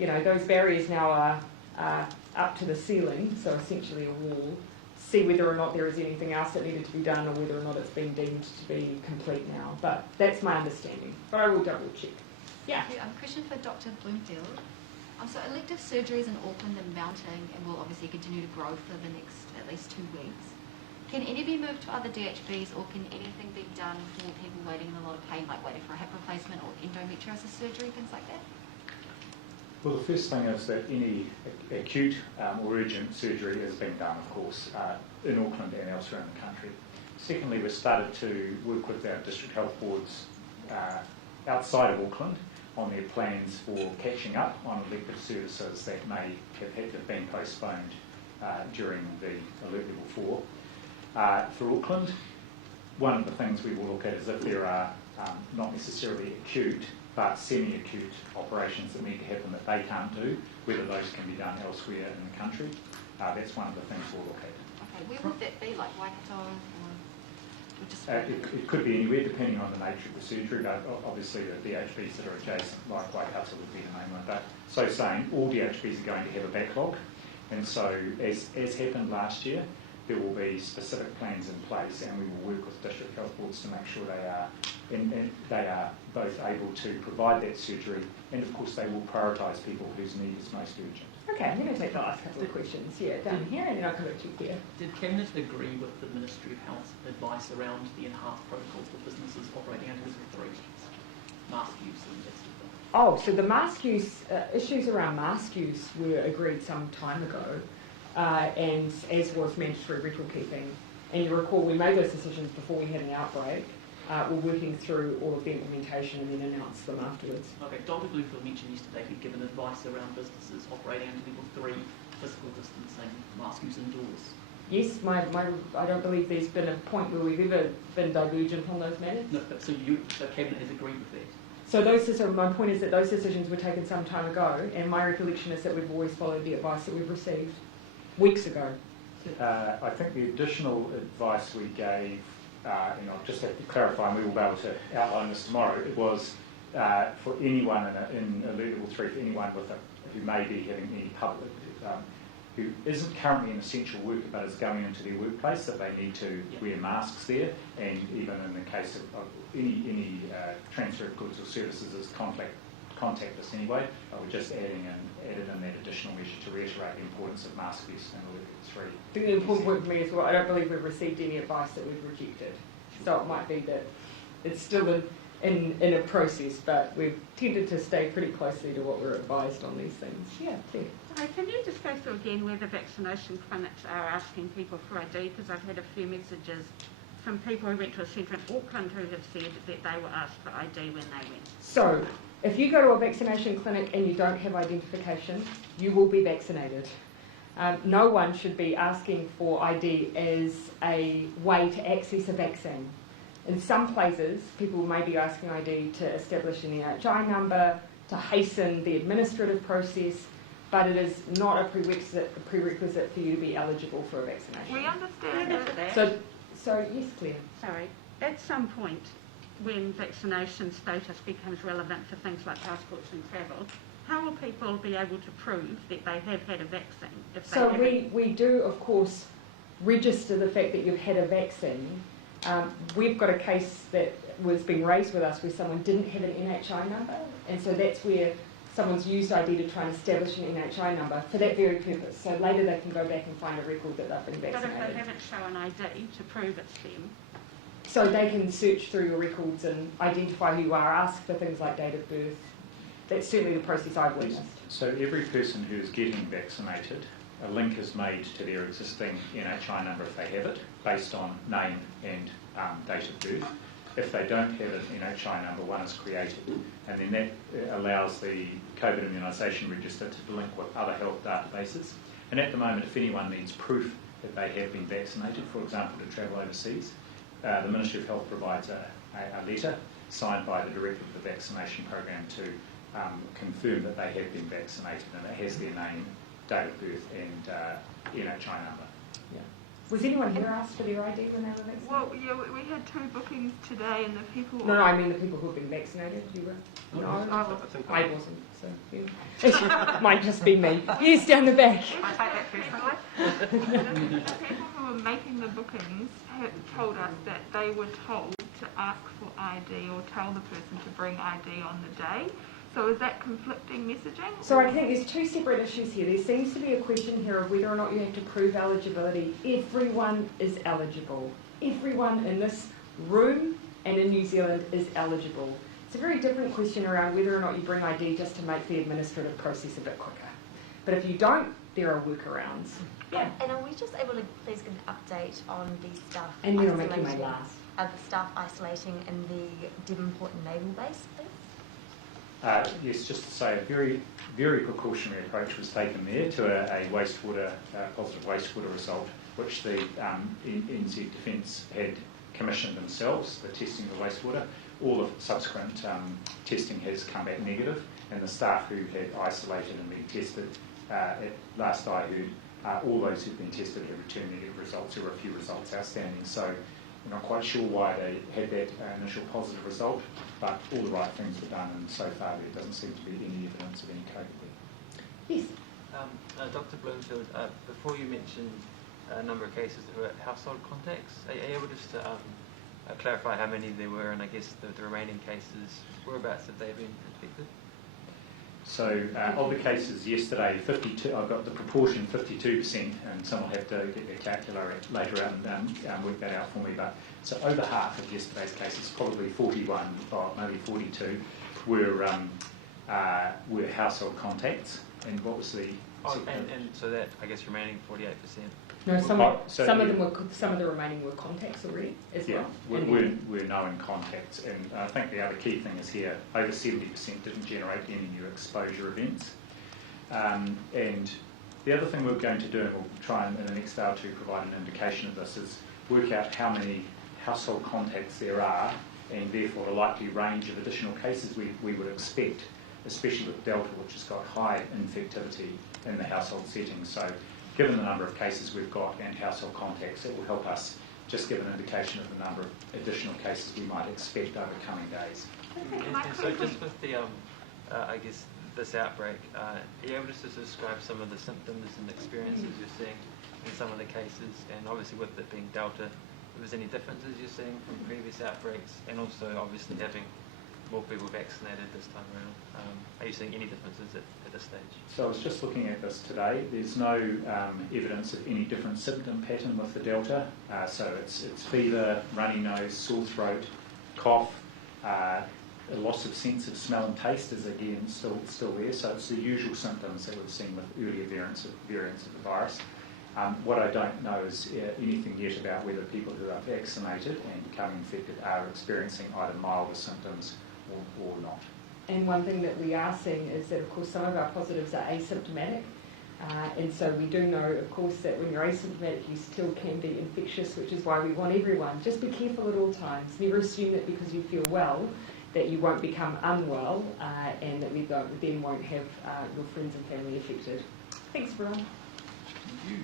those barriers now are up to the ceiling, so essentially a wall. See whether or not there is anything else that needed to be done or whether or not it's been deemed to be complete now. But that's my understanding. But I will double check. Yeah. Thank you. Question for Dr. Bloomfield. So elective surgeries in Auckland are mounting and will obviously continue to grow for the next at least 2 weeks. Can any be moved to other DHBs or can anything be done for people waiting in a lot of pain, like waiting for a hip replacement or endometriosis surgery, things like that? Well, the first thing is that any acute or urgent surgery is being done, of course, in Auckland and elsewhere in the country. Secondly, we've started to work with our district health boards outside of Auckland on their plans for catching up on elective services that may have had to have been postponed during the alert level 4. For Auckland, one of the things we will look at is if there are not necessarily acute but semi-acute operations that need to happen that they can't do, whether those can be done elsewhere in the country. That's one of the things we'll look at. Okay, where would that be, like Waikato or just... It could be anywhere depending on the nature of the surgery, but obviously the DHBs that are adjacent, like Waikato, would be the main one. But so saying, all DHBs are going to have a backlog, and so as happened last year, there will be specific plans in place, and we will work with district health boards to make sure they are both able to provide that surgery, and of course they will prioritise people whose need is most urgent. Okay, I'm going to take the last couple of questions. Yeah, down here, and then I'll come back to you here. Did Cabinet agree with the Ministry of Health advice around the enhanced protocols for businesses operating under restrictions, mask use and that sort of thing? Oh, so the mask use, issues around mask use were agreed some time ago, and as was mandatory record keeping. And you recall we made those decisions before we had an outbreak. We're working through all of the implementation and then announce them afterwards. Okay, Dr. Bluefield mentioned yesterday he'd given advice around businesses operating under level 3, physical distancing, mask use indoors. Yes, I don't believe there's been a point where we've ever been divergent on those matters. No, but so the Cabinet has agreed with that? So my point is that those decisions were taken some time ago, and my recollection is that we've always followed the advice that we've received weeks ago. I think the additional advice we gave, and I'll just have to clarify, and we will be able to outline this tomorrow, it was for anyone in alert level 3, for anyone who may be having any public, who isn't currently an essential worker but is going into their workplace, that they need to wear masks there, and even in the case of any transfer of goods or services is contactless anyway. We're just added in that additional measure to reiterate the importance of mask use in alert level 3. I think the important point for me is, well, I don't believe we've received any advice that we've rejected. So it might be that it's still in a process, but we've tended to stay pretty closely to what we're advised on these things. Yeah, Claire. Hi, can you just go through again where the vaccination clinics are asking people for ID? Because I've had a few messages from people who went to a centre in Auckland who have said that they were asked for ID when they went. So, if you go to a vaccination clinic and you don't have identification, you will be vaccinated. No one should be asking for ID as a way to access a vaccine. In some places, people may be asking ID to establish an NHI number, to hasten the administrative process, but it is not a prerequisite for you to be eligible for a vaccination. We understand that. So yes, Claire. Sorry. At some point, when vaccination status becomes relevant for things like passports and travel, how will people be able to prove that they have had a vaccine? So we do, of course, register the fact that you've had a vaccine. We've got a case that was being raised with us where someone didn't have an NHI number, and so that's where someone's used ID to try and establish an NHI number for that very purpose. So later they can go back and find a record that they've been vaccinated. But if they haven't shown ID to prove it's them? So they can search through your records and identify who you are, ask for things like date of birth. That's certainly the process I've witnessed. So every person who is getting vaccinated, a link is made to their existing NHI number if they have it, based on name and date of birth. If they don't have an NHI number, one is created, and then that allows the COVID immunisation register to link with other health databases. And at the moment, if anyone needs proof that they have been vaccinated, for example, to travel overseas, the Ministry of Health provides a letter signed by the director of the vaccination program to confirm that they have been vaccinated, and it has their name, date of birth and NHI number. Yeah. Was anyone here asked for their ID when they were vaccinated? Well, yeah, we had 2 bookings today, and the people... No, I mean the people who have been vaccinated. You were? No, I wasn't. So yeah. Might just be me. Yes, down the back. The people who were making the bookings have told us that they were told to ask for ID or tell the person to bring ID on the day. So is that conflicting messaging? So I think there's 2 separate issues here. There seems to be a question here of whether or not you have to prove eligibility. Everyone is eligible. Everyone in this room and in New Zealand is eligible. It's a very different question around whether or not you bring ID just to make the administrative process a bit quicker. But if you don't, there are workarounds. Yeah. And are we just able to please get an update on the staff and then I'll make you my last. The staff isolating in the Devonport Naval Base, please? Yes, just to say a very, very precautionary approach was taken there to a wastewater, positive wastewater result, which the NZ Defence had commissioned themselves, the testing of the wastewater. All of subsequent testing has come back negative, and the staff who had isolated and been tested, at last I heard, all those who've been tested have returned negative results. There were a few results outstanding, so we're not quite sure why they had that initial positive result, but all the right things were done, and so far there doesn't seem to be any evidence of any COVID there. Yes. Dr. Bloomfield, before you mentioned a number of cases that were household contacts, are you able just to clarify how many there were, and I guess the remaining cases, whereabouts have they been infected? So of the cases yesterday, 52. I've got the proportion 52%, and someone will have to get their calculator later out and work that out for me. But so over half of yesterday's cases, probably 41 or maybe 42, were household contacts. And what was the? And so that, I guess, remaining 48%. No, some of the remaining were contacts already as well. We're known contacts, and I think the other key thing is here, over 70% didn't generate any new exposure events. And the other thing we're going to do, and we'll try and in the next hour or two provide an indication of this, is work out how many household contacts there are, and therefore a likely range of additional cases we would expect, especially with Delta, which has got high infectivity in the household setting. So given the number of cases we've got and household contacts, it will help us just give an indication of the number of additional cases we might expect over coming days. And so just with the, I guess, this outbreak, are you able just to describe some of the symptoms and experiences you're seeing in some of the cases, and obviously with it being Delta, if there's any differences you're seeing from previous outbreaks, and also obviously having more people vaccinated this time around. Are you seeing any differences at this stage? So I was just looking at this today. There's no evidence of any different symptom pattern with the Delta. So it's fever, runny nose, sore throat, cough, a loss of sense of smell and taste is again still there. So it's the usual symptoms that we've seen with earlier variants of the virus. What I don't know is anything yet about whether people who are vaccinated and becoming infected are experiencing either milder symptoms or not. And one thing that we are seeing is that, of course, some of our positives are asymptomatic. And so we do know, of course, that when you're asymptomatic, you still can be infectious, which is why we want everyone, just be careful at all times. Never assume that because you feel well, that you won't become unwell, and that we then won't have your friends and family affected. Thanks, everyone. Thank you.